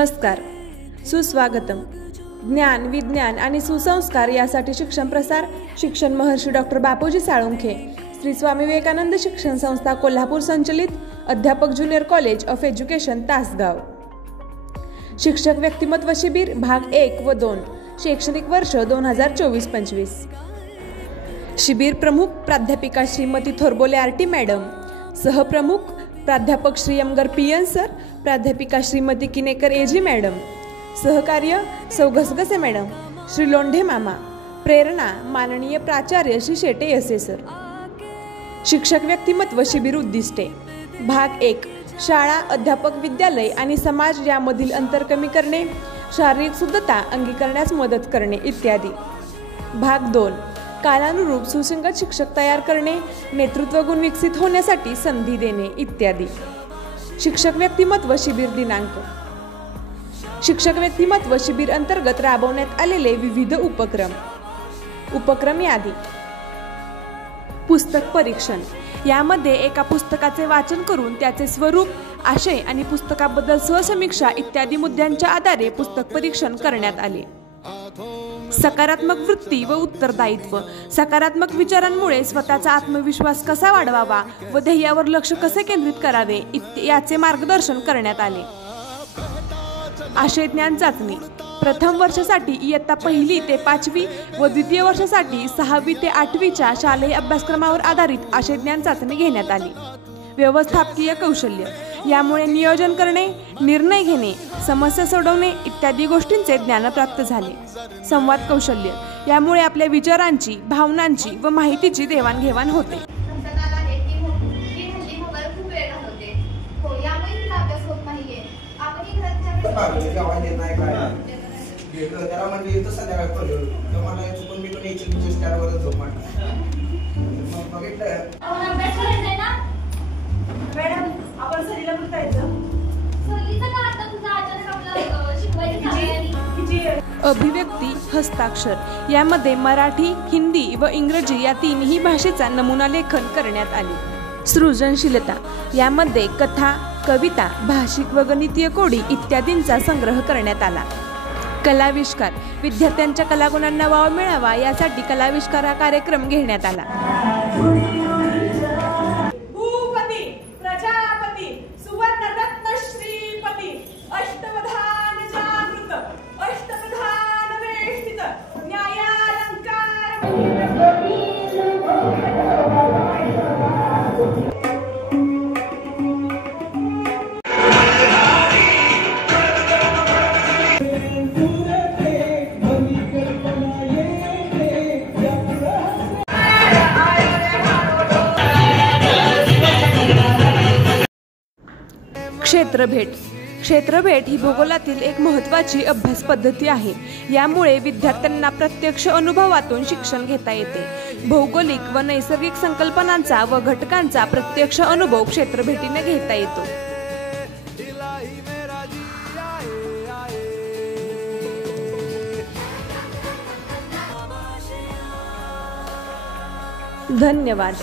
नमस्कार, सुस्वागतम। ज्ञान, विज्ञान आणि सुसंस्कार यासाठी शिक्षण प्रसार शिक्षण महर्षी डॉक्टर बापूजी साळुंखे, श्री स्वामी विवेकानंद शिक्षण संस्था कोल्हापूर संचलित अध्यापक junior college of education Tasgaon. शिक्षक व्यक्तिमत्व शिबिर भाग 1 व 2 शैक्षणिक वर्ष 2024-25। शिबिर प्रमुख प्राध्यापिका श्रीमती थोरबोले आरटी मॅडम, सहप्रमुख प्राध्यापक श्री एमगर पियन सर, प्राध्यापिका श्रीमती किनेकर एजी मॅडम, सहकार्य सौ घसघसे मॅडम, श्री लोंढे मामा, प्रेरणा माननीय प्राचार्य श्री शेटे यसे सर। शिक्षक व्यक्तिमत्व शिबिर उद्दिष्टे भाग 1 शाळा, अध्यापक, विद्यालय आणि समाज यामधील अंतर कमी करणे, शारीरिक शुद्धता अंगीकारण्यास मदत करणे इत्यादी। भाग 2 कालानुरूप सुसंगत शिक्षक तयार करणे, नेतृत्व गुण विकसित होण्यासाठी संधी देणे इत्यादी। शिक्षक व्यक्तिमत्व शिबिर दिनांक। शिक्षक व्यक्तिमत्व शिबिर अंतर्गत राबवण्यात आलेले विविध उपक्रम यादी। पुस्तक परीक्षण, यामध्ये एका पुस्तकाचे वाचन करून त्याचे स्वरूप, आशय आणि पुस्तकाबद्दल स्वसमीक्षा इत्यादी मुद्द्यांच्या आधारे पुस्तक परीक्षण करण्यात आले। सकारात्मक वृत्ती व उत्तरदायित्व, सकारात्मक विचारांमुळे स्वतःचा आत्मविश्वास कसा वाढवावा व ध्येयावर लक्ष कसे केंद्रित करावे याचे मार्गदर्शन करण्यात आले। आशय ज्ञान चाचणी, प्रथम वर्षासाठी इयत्ता 1 ते 5वी व द्वितीय वर्षासाठी 6वी ते 8वीच्या शालेय अभ्यासक्रमावर आधारित आशय ज्ञान चाचणी घेण्यात आली। व्यवस्थापकीय कौशल्य, यामुळे नियोजन करणे, निर्णय घेणे, समस्या सोडवणे इत्यादी गोष्टींचे ज्ञान प्राप्त झाले। संवाद कौशल्य, यामुळे आपल्या विचारांची, भावनांची व माहितीची देवाणघेवाण होते। अभिव्यक्ती हस्ताक्षर, यामध्ये मराठी, हिंदी व इंग्रजी या तिन्ही भाषेचा नमुना लेखन करण्यात आले। सृजनशीलता, यामध्ये कथा, कविता, भाषिक व गणितीय कोडी इत्यादींचा संग्रह करण्यात आला। कलाविष्कार, विद्यार्थ्यांच्या कलागुणांना वाव मिळावा यासाठी कलाविष्कार हा कार्यक्रम घेण्यात आला। क्षेत्रभेट ही भूगोलातील एक महत्त्वाची अभ्यास पद्धती आहे। यामुळे विद्यार्थ्यांना प्रत्यक्ष अनुभवातून शिक्षण घेता येते। भौगोलिक व नैसर्गिक संकल्पनांचा व घटकांचा प्रत्यक्ष अनुभव क्षेत्रभेटीने घेता येतो। धन्यवाद।